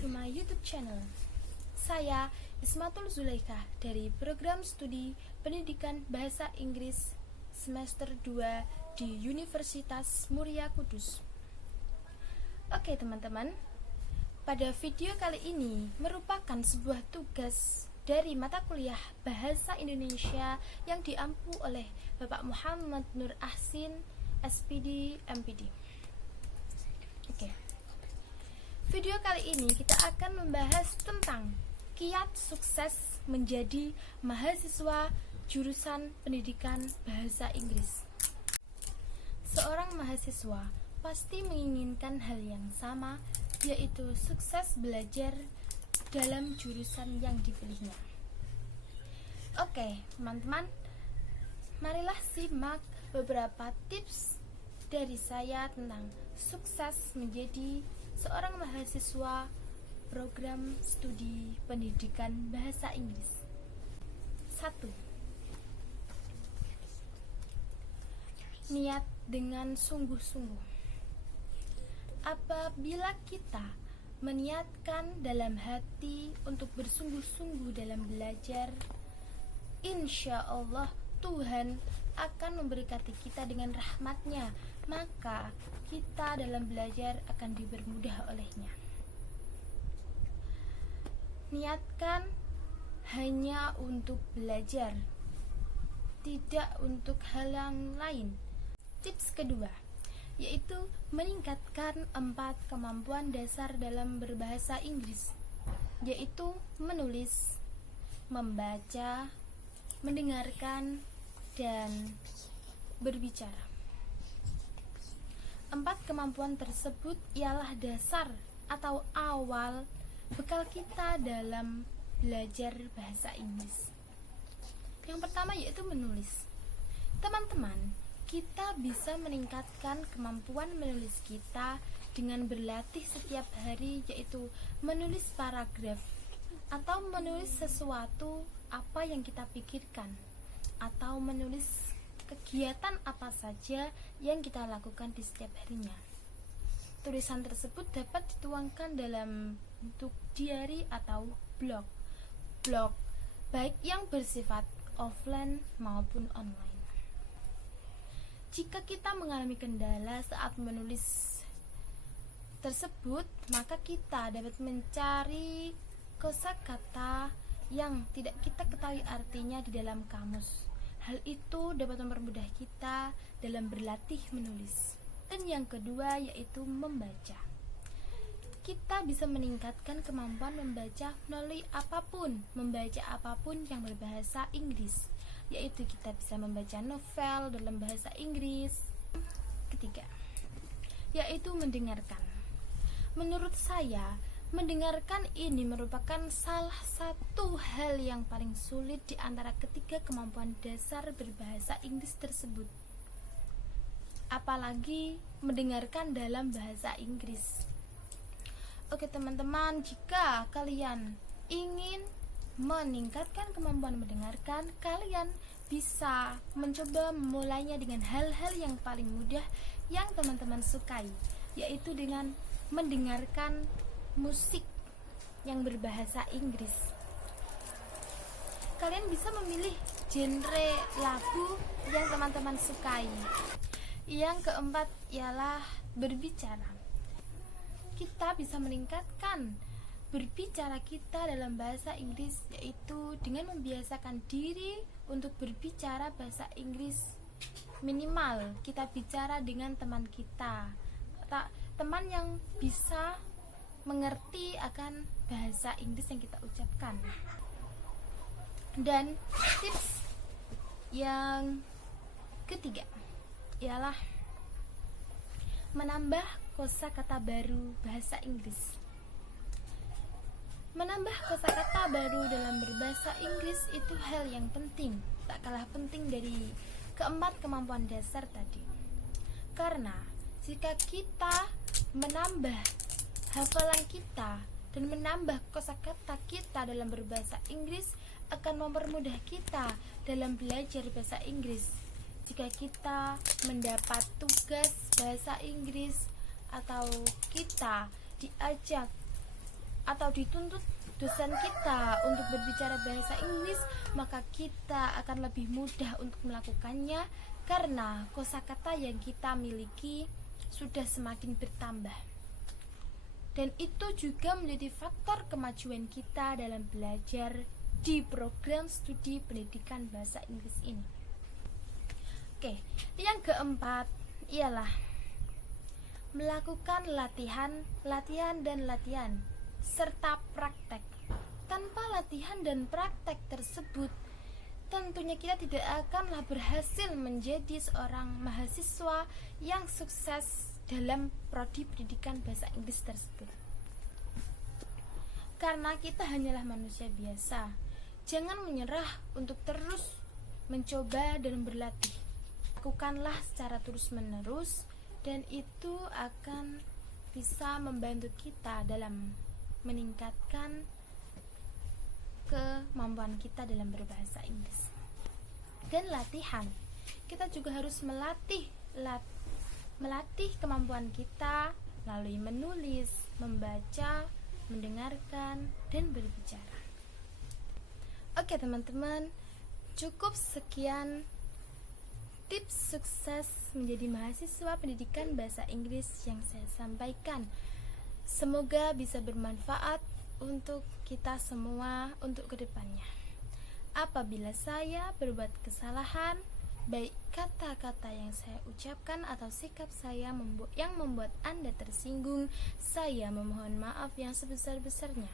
to my YouTube channel. Saya Ismatul Zulaikha dari program studi Pendidikan Bahasa Inggris semester 2 di Universitas Muria Kudus. Oke teman-teman, pada video kali ini merupakan sebuah tugas dari mata kuliah Bahasa Indonesia yang diampu oleh Bapak Muhammad Nur Ahsin, SPD, MPD. Oke. Video kali ini kita akan membahas tentang kiat sukses menjadi mahasiswa jurusan Pendidikan Bahasa Inggris. Seorang mahasiswa pasti menginginkan hal yang sama, yaitu sukses belajar dalam jurusan yang dipilihnya. Oke, teman-teman, marilah simak beberapa tips dari saya tentang sukses menjadi seorang mahasiswa program studi Pendidikan Bahasa Inggris. 1. Niat dengan sungguh-sungguh. Apabila kita meniatkan dalam hati untuk bersungguh-sungguh dalam belajar, insya Allah Tuhan akan memberkati kita dengan rahmat-Nya, maka kita dalam belajar akan dipermudah olehnya. Niatkan hanya untuk belajar, tidak untuk hal yang lain. Tips kedua, yaitu meningkatkan 4 kemampuan dasar dalam berbahasa Inggris, yaitu menulis, membaca, mendengarkan, dan berbicara. 4 kemampuan tersebut ialah dasar atau awal bekal kita dalam belajar bahasa Inggris. Yang pertama yaitu menulis. Teman-teman, kita bisa meningkatkan kemampuan menulis kita dengan berlatih setiap hari, yaitu menulis paragraf atau menulis sesuatu apa yang kita pikirkan, atau menulis kegiatan apa saja yang kita lakukan di setiap harinya. Tulisan tersebut dapat dituangkan dalam bentuk diary atau blog, baik yang bersifat offline maupun online. Jika kita mengalami kendala saat menulis tersebut, maka kita dapat mencari kosakata yang tidak kita ketahui artinya di dalam kamus. Hal itu dapat mempermudah kita dalam berlatih menulis. Dan yang kedua yaitu membaca. Kita bisa meningkatkan kemampuan membaca melalui membaca apapun yang berbahasa Inggris, yaitu kita bisa membaca novel dalam bahasa Inggris. Ketiga, yaitu mendengarkan. Menurut saya, mendengarkan ini merupakan salah satu hal yang paling sulit di antara ketiga kemampuan dasar berbahasa Inggris tersebut. Apalagi mendengarkan dalam bahasa Inggris. Oke teman-teman, jika kalian ingin meningkatkan kemampuan mendengarkan, kalian bisa mencoba memulainya dengan hal-hal yang paling mudah yang teman-teman sukai, yaitu dengan mendengarkan musik yang berbahasa Inggris. Kalian bisa memilih genre lagu yang teman-teman sukai. Yang keempat ialah berbicara. Kita bisa meningkatkan berbicara kita dalam bahasa Inggris, yaitu dengan membiasakan diri untuk berbicara bahasa Inggris. Minimal kita bicara dengan teman kita, teman yang bisa mengerti akan bahasa Inggris yang kita ucapkan. Dan tips yang ketiga ialah menambah kosakata baru bahasa Inggris. Menambah kosakata baru dalam berbahasa Inggris itu hal yang penting, tak kalah penting dari keempat kemampuan dasar tadi. Karena jika kita menambah hafalan kita dan menambah kosakata kita dalam berbahasa Inggris, akan mempermudah kita dalam belajar bahasa Inggris. Jika kita mendapat tugas bahasa Inggris atau kita diajak atau dituntut dosen kita untuk berbicara bahasa Inggris, maka kita akan lebih mudah untuk melakukannya karena kosakata yang kita miliki sudah semakin bertambah. Dan itu juga menjadi faktor kemajuan kita dalam belajar di program studi pendidikan bahasa Inggris ini. Oke, yang keempat ialah melakukan latihan serta praktek. Tanpa latihan dan praktek tersebut, tentunya kita tidak akanlah berhasil menjadi seorang mahasiswa yang sukses dalam prodi pendidikan bahasa Inggris tersebut. Karena kita hanyalah manusia biasa. Jangan menyerah untuk terus mencoba dan berlatih. Lakukanlah secara terus-menerus dan itu akan bisa membantu kita dalam meningkatkan kemampuan kita dalam berbahasa Inggris. Dan latihan, kita juga harus melatih kemampuan kita melalui menulis, membaca, mendengarkan, dan berbicara. Oke teman-teman, cukup sekian tips sukses menjadi mahasiswa pendidikan bahasa Inggris yang saya sampaikan. Semoga bisa bermanfaat untuk kita semua untuk kedepannya. Apabila saya berbuat kesalahan, baik kata-kata yang saya ucapkan atau sikap saya yang membuat Anda tersinggung, saya memohon maaf yang sebesar-besarnya.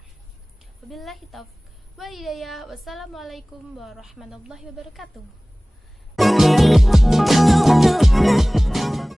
Wabillahi taufiq wal hidayah. Wassalamualaikum warahmatullahi wabarakatuh.